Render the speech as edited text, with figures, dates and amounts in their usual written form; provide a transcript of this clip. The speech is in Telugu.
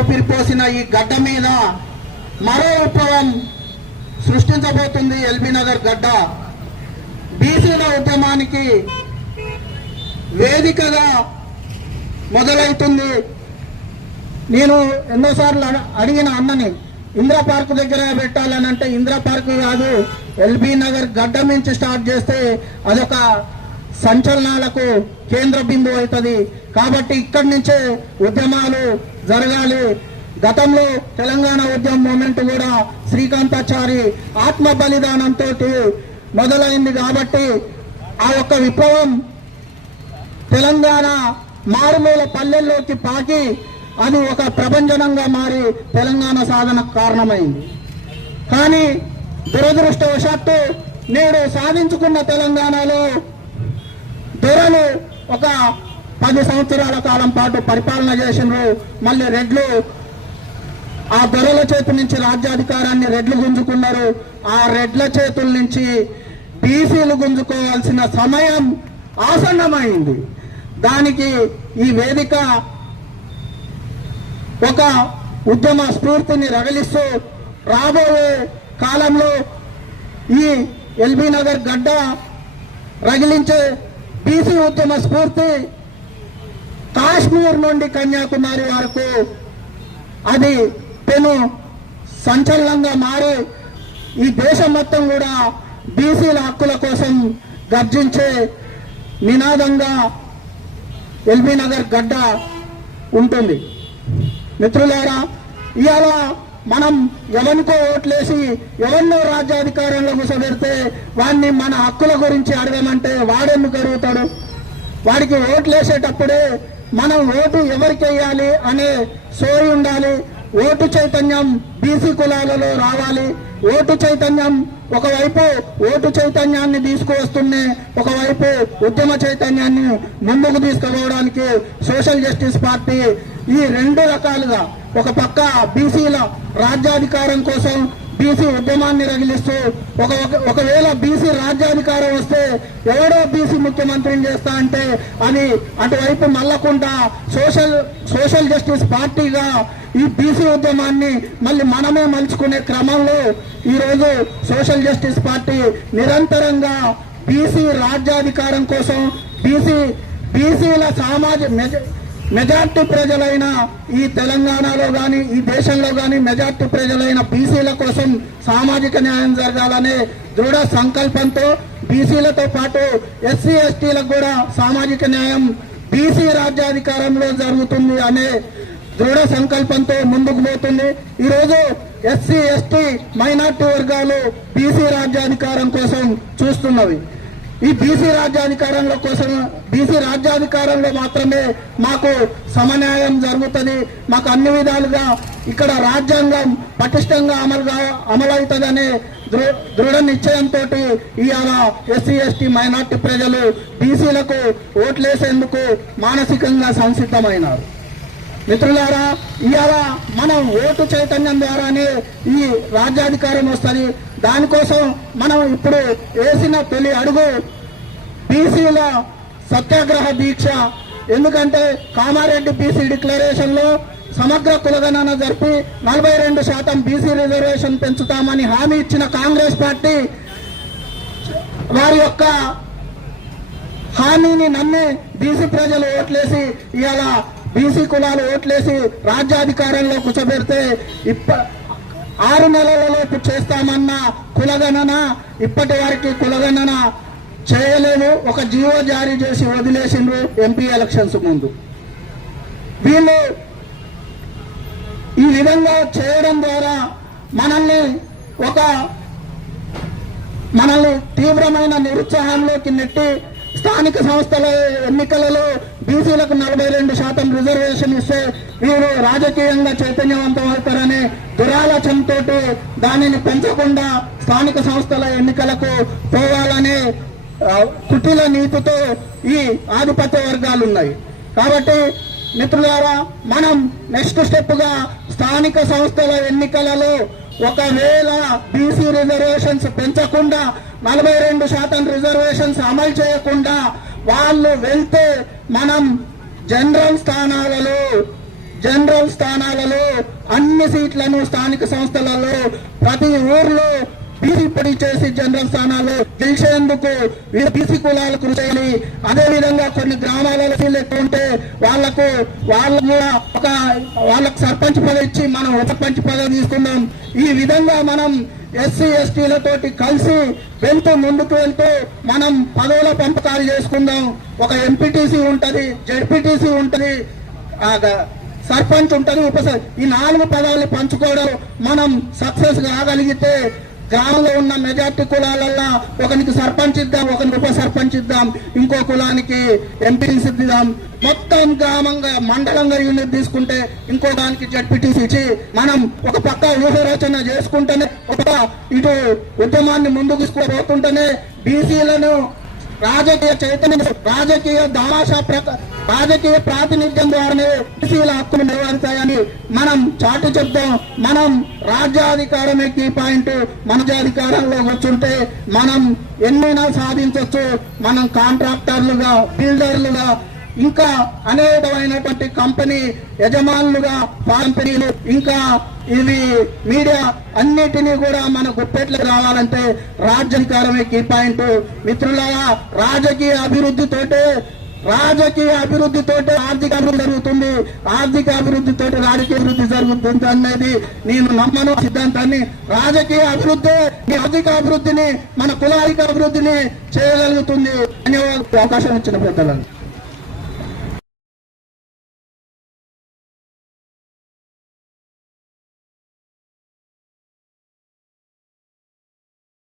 ఊపిరిపోసిన ఈ గడ్డ మీద మరో విప్లవం సృష్టించబోతుంది ఎల్బీ నగర్ గడ్డ. బీసీల ఉద్యమానికి వేదికగా మొదలవుతుంది. నేను ఎన్నోసార్లు అడిగిన అన్నని ఇందిరా పార్క్ దగ్గర పెట్టాలని అంటే ఇందిరా పార్క్ కాదు, ఎల్బీ నగర్ గడ్డ నుంచి స్టార్ట్ చేస్తే అదొక సంచలనాలకు కేంద్ర బిందువు అవుతుంది. కాబట్టి ఇక్కడి నుంచే ఉద్యమాలు జరగాలి. గతంలో తెలంగాణ ఉద్యమ మూమెంట్ కూడా శ్రీకాంతాచారి ఆత్మ బలిదానంతో మొదలైంది. కాబట్టి ఆ ఒక్క విప్లవం తెలంగాణ మారుమూల పల్లెల్లోకి పాకి అది ఒక ప్రభంజనంగా మారి తెలంగాణ సాధనకు కారణమైంది. కానీ దురదృష్టవశాత్తు నేడు సాధించుకున్న తెలంగాణలో దొరలు ఒక 10 సంవత్సరాల కాలం పాటు పరిపాలన చేసినారు. మళ్ళీ రెడ్లు ఆ దొరల చేతుల నుంచి రాజ్యాధికారాన్ని రెడ్లు గుంజుకున్నారు. ఆ రెడ్ల చేతుల నుంచి బీసీలు గుంజుకోవాల్సిన సమయం ఆసన్నమైంది. దానికి ఈ వేదిక ఒక ఉద్యమ స్ఫూర్తిని రగిలిస్తూ రాబోయే కాలంలో ఈ ఎల్బీ నగర్ గడ్డ రగిలించే బీసీ ఉద్యమ స్ఫూర్తి కాశ్మీర్ నుండి కన్యాకుమారి వరకు అది పెను సంచలనంగా మారి ఈ దేశం మొత్తం కూడా బీసీల హక్కుల కోసం గర్జించే నినాదంగా ఎల్బీ నగర్ గడ్డ ఉంటుంది. మిత్రులారా, ఇవాళ మనం ఎవరికో ఓట్లేసి ఎవరినో రాజ్యాధికారంలో కూర్చోబెడితే వాడిని మన హక్కుల గురించి అడగమంటే వాడెందుకు అడుగుతాడు? వాడికి ఓట్లేసేటప్పుడే మనం ఓటు ఎవరికి వేయాలి అనే సోయి ఉండాలి. ఓటు చైతన్యం బీసీ కులాలలో రావాలి. ఓటు చైతన్యం ఒకవైపు ఓటు చైతన్యాన్ని తీసుకువస్తున్నే ఒకవైపు ఉద్యమ చైతన్యాన్ని ముందుకు తీసుకుపోవడానికి సోషల్ జస్టిస్ పార్టీ ఈ 2 రకాలుగా ఒక పక్క బీసీల రాజ్యాధికారం కోసం బీసీ ఉద్యమాన్ని రగిలిస్తూ ఒకవేళ బీసీ రాజ్యాధికారం వస్తే ఎవడో బీసీ ముఖ్యమంత్రిని చేస్తా అంటే అది అటువైపు మల్లకుండా సోషల్ జస్టిస్ పార్టీగా ఈ బీసీ ఉద్యమాన్ని మళ్ళీ మనమే మలుచుకునే క్రమంలో ఈరోజు సోషల్ జస్టిస్ పార్టీ నిరంతరంగా బీసీ రాజ్యాధికారం కోసం బీసీల మెజార్టీ ప్రజలైన ఈ తెలంగాణలో కానీ ఈ దేశంలో కానీ మెజార్టీ ప్రజలైన బీసీల కోసం సామాజిక న్యాయం జరగాలనే దృఢ సంకల్పంతో బీసీలతో పాటు ఎస్సీ ఎస్టీలకు కూడా సామాజిక న్యాయం బీసీ రాజ్యాధికారంలో జరుగుతుంది అనే దృఢ సంకల్పంతో ముందుకు పోతుంది. ఈరోజు ఎస్సీ ఎస్టీ మైనార్టీ వర్గాలు బీసీ రాజ్యాధికారం కోసం చూస్తున్నవి. ఈ బీసీ రాజ్యాధికారంలో మాత్రమే మాకు సమన్యాయం జరుగుతుంది, మాకు అన్ని విధాలుగా ఇక్కడ రాజ్యాంగం పటిష్టంగా అమలవుతుందనే దృఢ నిశ్చయంతో ఇవాళ ఎస్సీ ఎస్టీ మైనార్టీ ప్రజలు బీసీలకు ఓట్లేసేందుకు మానసికంగా సంసిద్ధమైనారు. మిత్రులారా, ఇవాళ మనం ఓటు చైతన్యం ద్వారానే ఈ రాజ్యాధికారం వస్తుంది. దానికోసం మనం ఇప్పుడు వేసిన తొలి అడుగు బీసీల సత్యాగ్రహ దీక్ష. ఎందుకంటే కామారెడ్డి బీసీ డిక్లరేషన్ లో సమగ్ర కులగణన జరిపి 42% బీసీ రిజర్వేషన్ పెంచుతామని హామీ ఇచ్చిన కాంగ్రెస్ పార్టీ వారి యొక్క హామీని నమ్మి బీసీ ప్రజలు ఓట్లేసి ఇవాళ బీసీ కులాలు ఓట్లేసి రాజ్యాధికారంలో కూర్చోబెడితే 6 నెలలలోపు చేస్తామన్న కులగణన ఇప్పటి వరకు కులగణన చేయలేదు. ఒక జీవో జారీ చేసి వదిలేసిండ్రు ఎంపీ ఎలక్షన్స్ ముందు. వీళ్ళు ఈ విధంగా చేయడం ద్వారా మనల్ని తీవ్రమైన నిరుత్సాహంలోకి నెట్టి స్థానిక సంస్థల ఎన్నికలలో బీసీలకు 42% రిజర్వేషన్ ఇస్తే వీరు రాజకీయంగా చైతన్యవంతం అవుతారనే దురాలోచనతో దానిని పెంచకుండా స్థానిక సంస్థల ఎన్నికలకు పోవాలనే కుటిల నీతితో ఈ ఆధిపత్య వర్గాలు ఉన్నాయి. కాబట్టి మిత్రులారా, మనం నెక్స్ట్ స్టెప్ గా స్థానిక సంస్థల ఎన్నికలలో ఒకవేళ బీసీ రిజర్వేషన్స్ పెంచకుండా 42% రిజర్వేషన్స్ అమలు చేయకుండా వాళ్ళు వెళ్తే మనం జనరల్ స్థానాలలో జనరల్ స్థానాలలో అన్ని సీట్లను స్థానిక సంస్థలలో ప్రతి ఊర్లో బీసీ పడి చేసి జనరల్ స్థానాలు గెలిచేందుకు బీసీ కులాలు కృషి చేయాలి. అదే విధంగా కొన్ని గ్రామాలలో ఎక్కువ ఉంటే వాళ్ళకు వాళ్ళకు సర్పంచ్ పదవి ఇచ్చి మనం ఉపసర్పంచ్ పదవి తీసుకుందాం. ఈ విధంగా మనం ఎస్సీ ఎస్టీలతోటి కలిసి ముందుకు వెళ్తూ మనం పదవుల పంపకాలు చేసుకుందాం. ఒక ఎంపీటీసీ ఉంటది, జెడ్పీటీసీ ఉంటది, సర్పంచ్ ఉంటది, ఈ 4 పదాలు పంచుకోవడం మనం సక్సెస్ కాగలిగితే గ్రామంలో ఉన్న మెజార్టీ కులాలల్లో ఒకరికి సర్పంచ్ ఇద్దాం, ఒకరికి ఉప సర్పంచ్ ఇద్దాం, ఇంకో కులానికి ఎంపీటీసీ ఇద్దాం. మొత్తం గ్రామంగా మండలంగా యూనిట్ తీసుకుంటే ఇంకో దానికి జడ్పీటీసీ ఇచ్చి మనం ఒక పక్క వ్యూహరచన చేసుకుంటేనే ఒక ఇటు ఉద్యమాన్ని ముందుకు తీసుకుపోతుంటేనే బీసీలను రాజకీయ చైతన్యం, రాజకీయ ప్రాతినిధ్యం ద్వారానే బీసీల హక్కులు నిలబడతాయని మనం చాటు చెప్తాం. మనం రాజ్యాధికారమే కీ పాయింట్. మన రాజ్యాధికారంలో కూర్చుంటే మనం ఎన్నైనా సాధించవచ్చు. మనం కాంట్రాక్టర్లుగా, బిల్డర్లుగా, ఇంకా అనేకమైనటువంటి కంపెనీ యజమానులుగా, కంపెనీలు, ఇంకా ఇవి మీడియా అన్నిటినీ కూడా మన గుప్పెట్లకు రావాలంటే రాజ్యాధికారమే కీ పాయింట్. మిత్రులారా, రాజకీయ అభివృద్ధితోటే ఆర్థిక అభివృద్ధి జరుగుతుంది, ఆర్థిక అభివృద్ధితో రాజకీయ అభివృద్ధి జరుగుతుంది అనేది నేను నమ్మను సిద్ధాంతాన్ని. రాజకీయ అభివృద్ధి ఆర్థిక అభివృద్ధిని, మన కులాధిక అభివృద్ధిని చేయగలుగుతుంది. ధన్యవాదాలు అవకాశం ఇచ్చిన పెద్దలను.